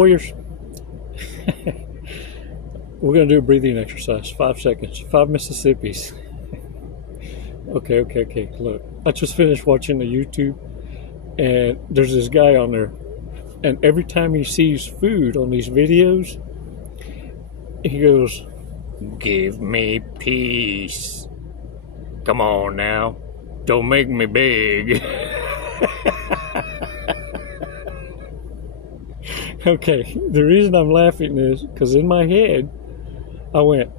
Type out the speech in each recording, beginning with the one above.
Warriors? We're going to do a breathing exercise. 5 seconds. 5 Mississippis. Okay. Look, I just finished watching the YouTube, and there's this guy on there, and every time he sees food on these videos, he goes, "Give me peace. Come on now. Don't make me big." Okay, the reason I'm laughing is because in my head, I went,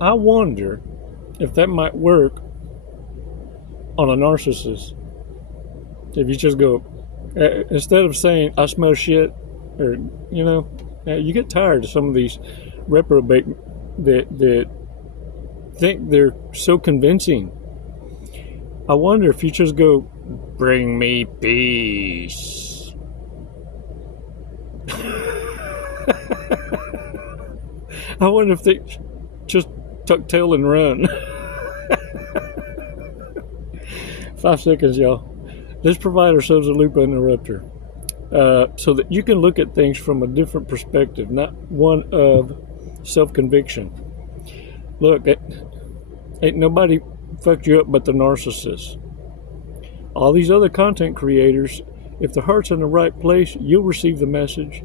I wonder if that might work on a narcissist. If you just go, instead of saying, "I smell shit," or, you get tired of some of these reprobate that think they're so convincing. I wonder if you just go, "Bring me peace." I wonder if they just tuck tail and run. 5 seconds, y'all. Let's provide ourselves a loop interrupter so that you can look at things from a different perspective, not one of self-conviction. Look, ain't nobody fucked you up but the narcissist. All these other content creators, if the heart's in the right place, you'll receive the message.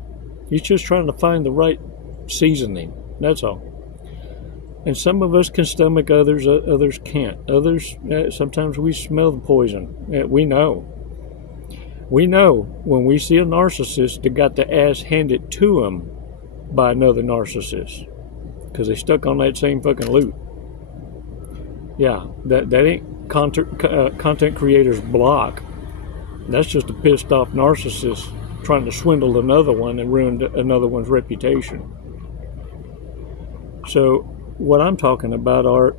He's just trying to find the right seasoning. That's all. And some of us can stomach others, others can't. Others, sometimes we smell the poison. We know. We know when we see a narcissist that got the ass handed to them by another narcissist because they stuck on that same fucking loop. Yeah, that ain't content creators block. That's just a pissed off narcissist trying to swindle another one and ruin another one's reputation. So what I'm talking about are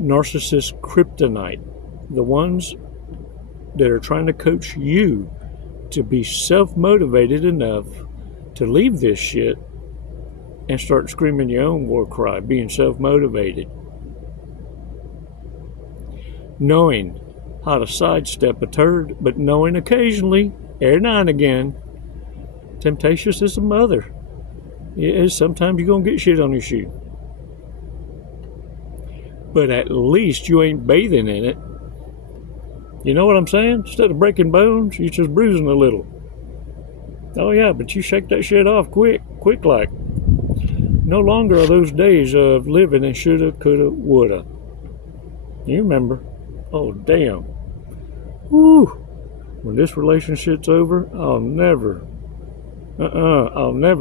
narcissist kryptonite, the ones that are trying to coach you to be self-motivated enough to leave this shit and start screaming your own war cry, being self-motivated. Knowing how to sidestep a turd, but knowing occasionally, every now and again, temptations is a mother. Yeah, sometimes you're going to get shit on your shoe. But at least you ain't bathing in it. You know what I'm saying? Instead of breaking bones, you're just bruising a little. Oh yeah, but you shake that shit off quick like. No longer are those days of living in shoulda, coulda, woulda. You remember? Oh damn. Woo! When this relationship's over, I'll never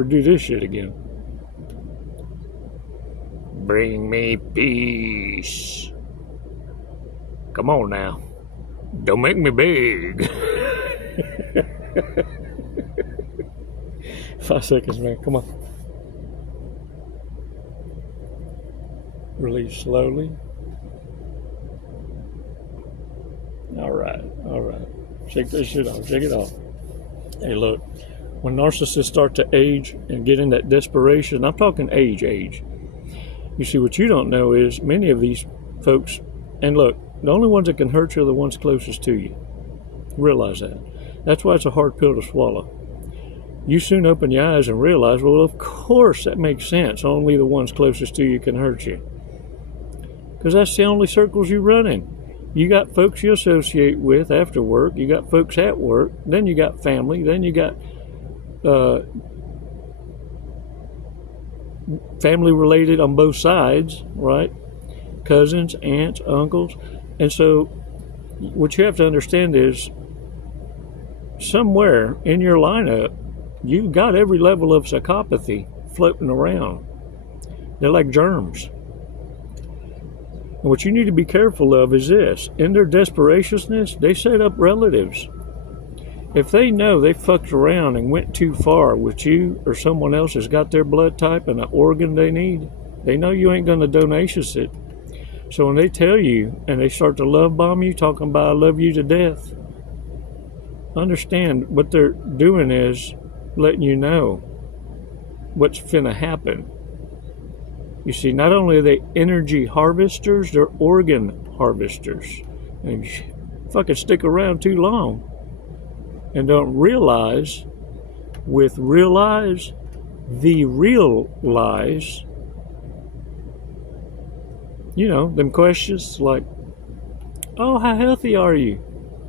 do this shit again. Bring me peace. Come on now. Don't make me big. 5 seconds, man. Come on. Release slowly. All right. Shake that shit off. Shake it off. Hey, look. When narcissists start to age and get in that desperation, I'm talking age. You see, what you don't know is many of these folks, and look, the only ones that can hurt you are the ones closest to you. Realize that. That's why it's a hard pill to swallow. You soon open your eyes and realize, well, of course that makes sense. Only the ones closest to you can hurt you. Because that's the only circles you run in. You got folks you associate with after work. You got folks at work. Then you got family. Then you got family related on both sides, right? Cousins, aunts, uncles. And so what you have to understand is somewhere in your lineup, you've got every level of psychopathy floating around. They're like germs. And what you need to be careful of is this. In their desperatiousness, they set up relatives. If they know they fucked around and went too far with you or someone else has got their blood type and an organ they need, they know you ain't going to donations it. So when they tell you and they start to love bomb you, talking about "I love you to death," understand what they're doing is letting you know what's finna happen. You see, not only are they energy harvesters, they're organ harvesters. And fucking stick around too long, and don't realize with realize the real lies, you know, them questions like, oh, how healthy are you?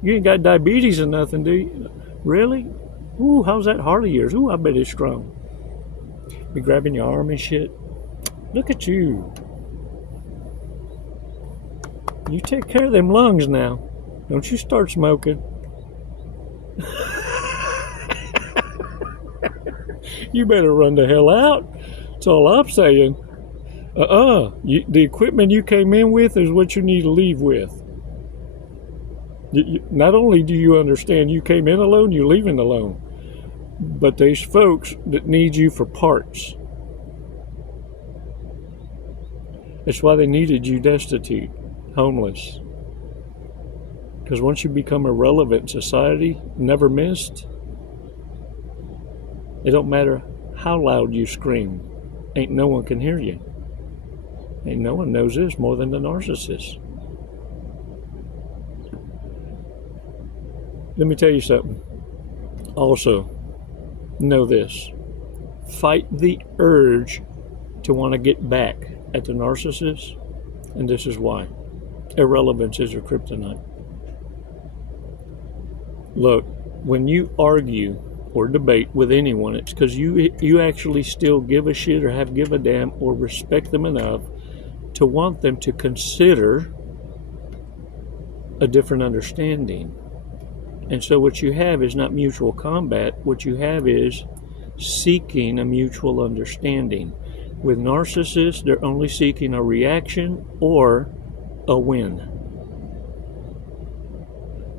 You ain't got diabetes or nothing, do you? Really? Ooh, how's that heart of yours? Ooh, I bet it's strong. Be grabbing your arm and shit. Look at you. You take care of them lungs now. Don't you start smoking. You better run the hell out. That's all I'm saying. The equipment you came in with is what you need to leave with. Not only do you understand you came in alone, you're leaving alone. But there's folks that need you for parts. That's why they needed you destitute, homeless. Because once you become irrelevant in society, never missed, it don't matter how loud you scream. Ain't no one can hear you. Ain't no one knows this more than the narcissist. Let me tell you something. Also, know this. Fight the urge to want to get back at the narcissist, and this is why. Irrelevance is your kryptonite. Look, when you argue or debate with anyone, it's because you actually still give a shit or have give a damn or respect them enough to want them to consider a different understanding. And so what you have is not mutual combat. What you have is seeking a mutual understanding. With narcissists, they're only seeking a reaction or a win.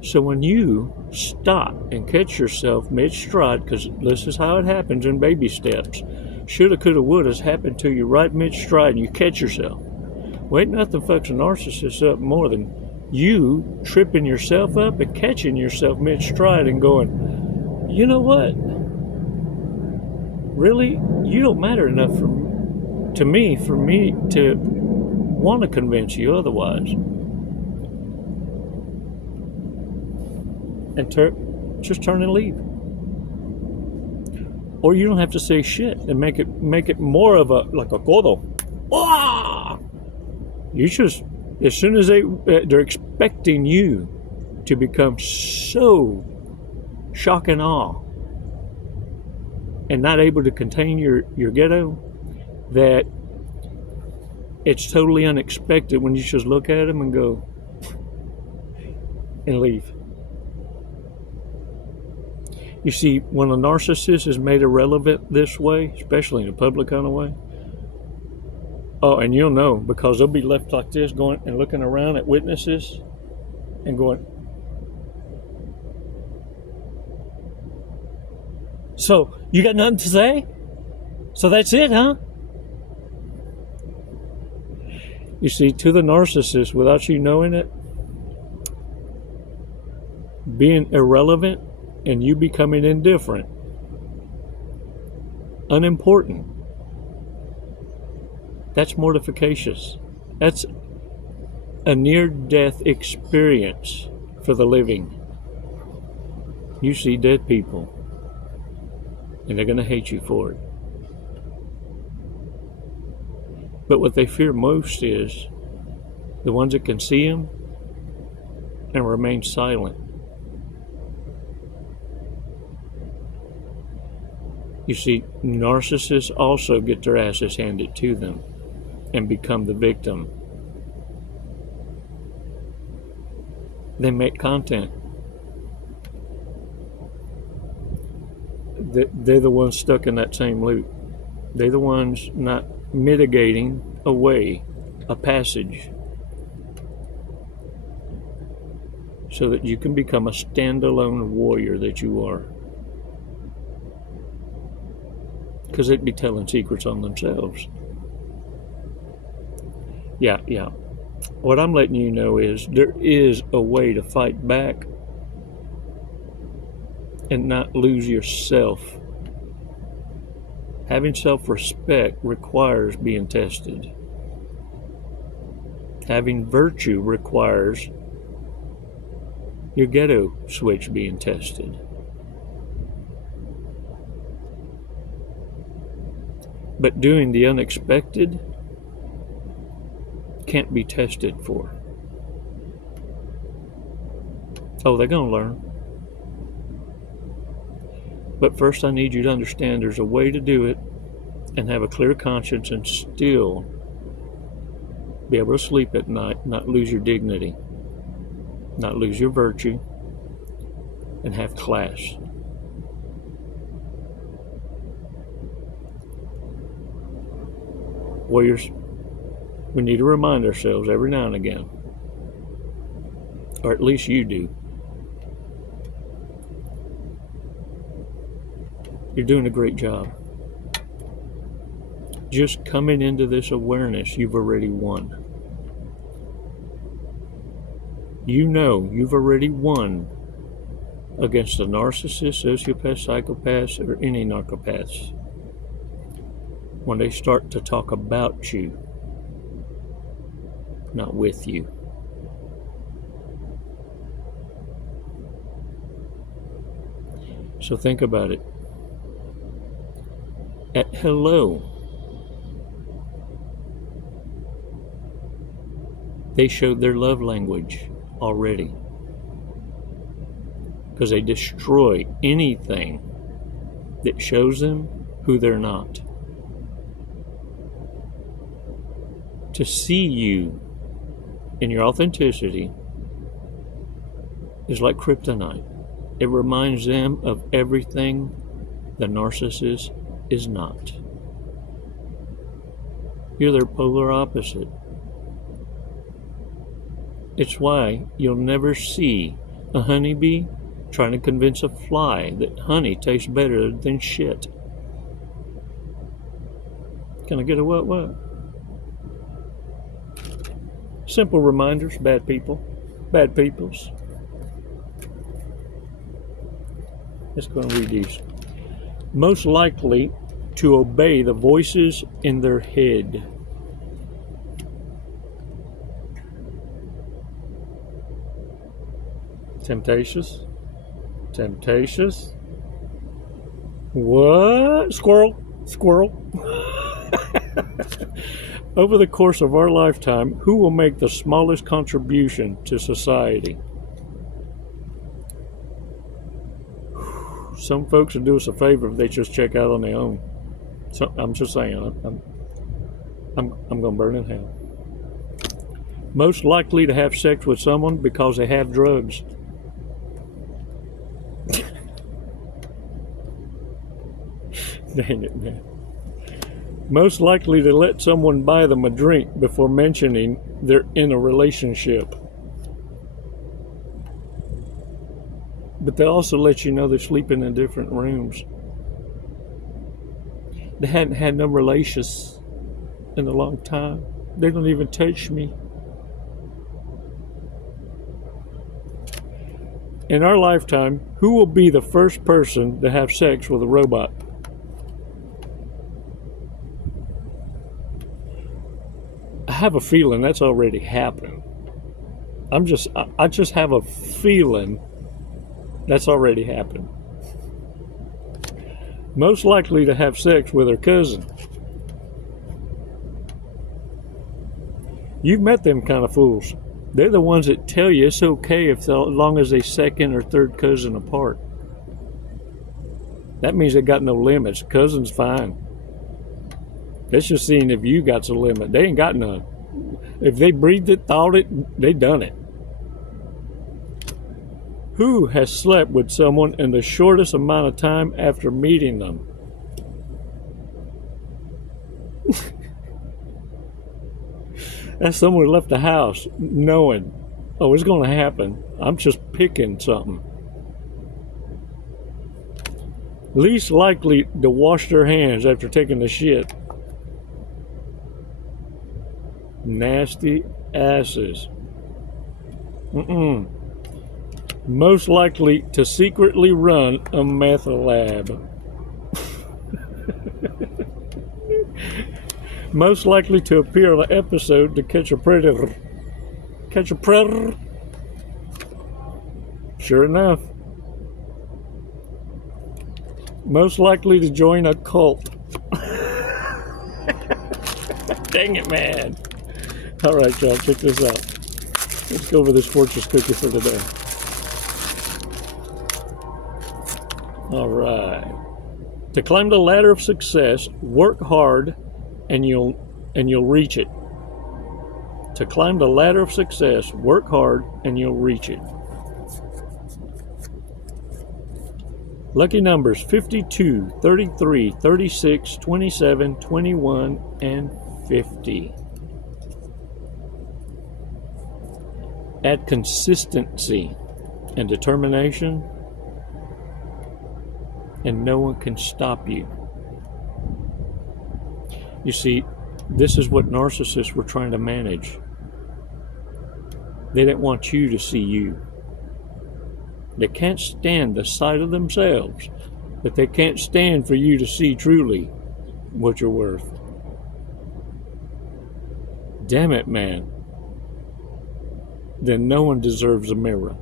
So when you stop and catch yourself mid-stride, because this is how it happens in baby steps. Shoulda, coulda, woulda's happened to you right mid-stride, and you catch yourself. Well, ain't nothing fucks a narcissist up more than you tripping yourself up and catching yourself mid-stride and going, you know what? Really, you don't matter enough to me for me to want to convince you otherwise. And just turn and leave. Or you don't have to say shit and make it more of a codo. Ah! You just, as soon as they're expecting you to become so shock and awe and not able to contain your ghetto, that it's totally unexpected when you just look at them and go and leave. You see, when a narcissist is made irrelevant this way, especially in a public kind of way, oh, and you'll know, because they'll be left like this, going and looking around at witnesses and going, so you got nothing to say? So that's it, huh? You see, to the narcissist, without you knowing it, being irrelevant and you becoming indifferent, unimportant, that's mortificacious. That's a near-death experience for the living. You see dead people, and they're going to hate you for it. But what they fear most is the ones that can see them and remain silent. You see, narcissists also get their asses handed to them and become the victim. They make content. They're the ones stuck in that same loop. They're the ones not mitigating a way, a passage, so that you can become a standalone warrior that you are. Because they'd be telling secrets on themselves. Yeah. What I'm letting you know is there is a way to fight back and not lose yourself. Having self-respect requires being tested. Having virtue requires your ghetto switch being tested. But doing the unexpected can't be tested for. Oh, they're going to learn. But first I need you to understand there's a way to do it and have a clear conscience and still be able to sleep at night, not lose your dignity, not lose your virtue, and have class. Warriors, we need to remind ourselves every now and again, or at least you do. You're doing a great job. Just coming into this awareness, you've already won. You know you've already won against a narcissist, sociopath, psychopath, or any narcopaths when they start to talk about you, not with you. So think about it. At hello, they showed their love language already, because they destroy anything that shows them who they're not. To see you in your authenticity is like kryptonite. It reminds them of everything the narcissist is not. You're their polar opposite. It's why you'll never see a honeybee trying to convince a fly that honey tastes better than shit. Can I get a what? Simple reminders, bad people, bad peoples. Let's go and read these. Most likely to obey the voices in their head. Temptatious? What? Squirrel? Over the course of our lifetime, who will make the smallest contribution to society? Some folks would do us a favor if they just check out on their own. So I'm just saying, I'm going to burn in hell. Most likely to have sex with someone because they have drugs. Dang it, man. Most likely to let someone buy them a drink before mentioning they're in a relationship. But they also let you know they're sleeping in different rooms. They hadn't had no relations in a long time. They don't even touch me. In our lifetime, who will be the first person to have sex with a robot? I have a feeling that's already happened. I just have a feeling that's already happened. Most likely to have sex with her cousin. You've met them kind of fools. They're the ones that tell you it's okay as long as they second or third cousin apart. That means they got no limits. Cousin's fine. It's just seeing if you got a limit. They ain't got none. If they breathed it, thought it, they done it. Who has slept with someone in the shortest amount of time after meeting them? That's someone who left the house knowing, oh, it's going to happen. I'm just picking something. Least likely to wash their hands after taking the shit. Nasty asses. Most likely to secretly run a meth lab. Most likely to appear on an episode to catch a predator. Catch a predator. Sure enough. Most likely to join a cult. Dang it, man. All right, y'all, check this out. Let's go over this fortress cookie for today. All right. To climb the ladder of success, work hard and you'll reach it. To climb the ladder of success, work hard and you'll reach it. Lucky numbers 52, 33, 36, 27, 21, and 50. Add consistency and determination, and no one can stop you. You see, this is what narcissists were trying to manage. They didn't want you to see you. They can't stand the sight of themselves, but they can't stand for you to see truly what you're worth. Damn it, man. Then no one deserves a mirror.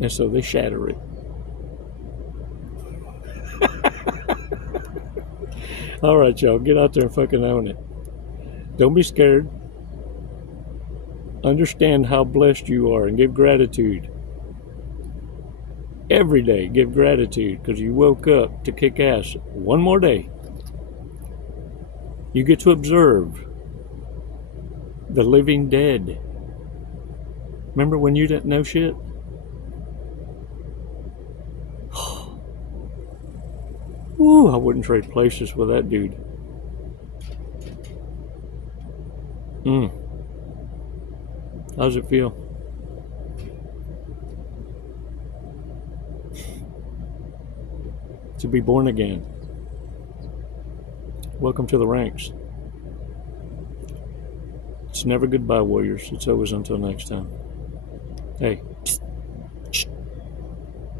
And so they shatter it. All right, y'all, get out there and fucking own it. Don't be scared. Understand how blessed you are and give gratitude. Every day, give gratitude because you woke up to kick ass one more day. You get to observe the living dead. Remember when you didn't know shit? Ooh, I wouldn't trade places with that dude. How's it feel? To be born again. Welcome to the ranks. It's never goodbye, warriors. It's always until next time. Hey,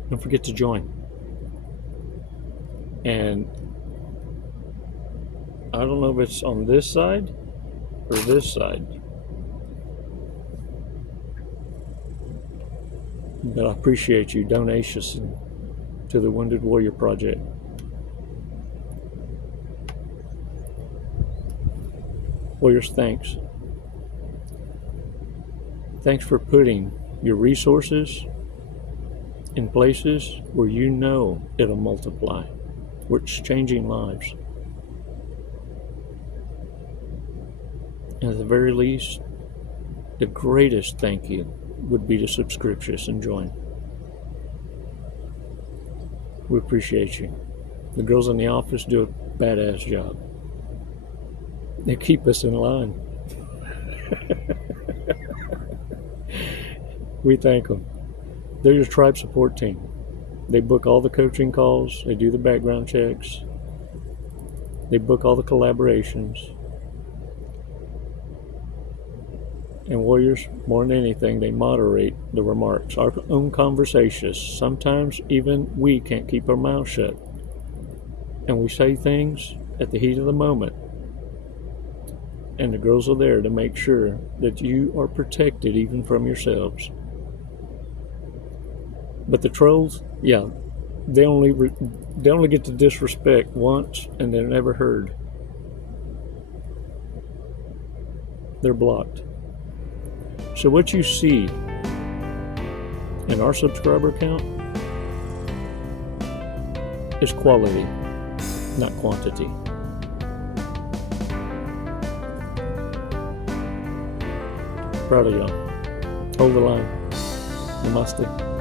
don't forget to join. And I don't know if it's on this side or this side, but I appreciate you donations to the Wounded Warrior Project. Warriors, thanks. Thanks for putting your resources in places where you know it'll multiply, where it's changing lives. And at the very least, the greatest thank you would be to subscribe and join. We appreciate you. The girls in the office do a badass job. They keep us in line. We thank them. They're your tribe support team. They book all the coaching calls. They do the background checks. They book all the collaborations. And warriors, more than anything, they moderate the remarks, our own conversations. Sometimes even we can't keep our mouths shut. And we say things at the heat of the moment. And the girls are there to make sure that you are protected even from yourselves. But the trolls, yeah, they only get to disrespect once and they're never heard. They're blocked. So what you see in our subscriber count is quality, not quantity. Proud of y'all. Hold the line. Namaste.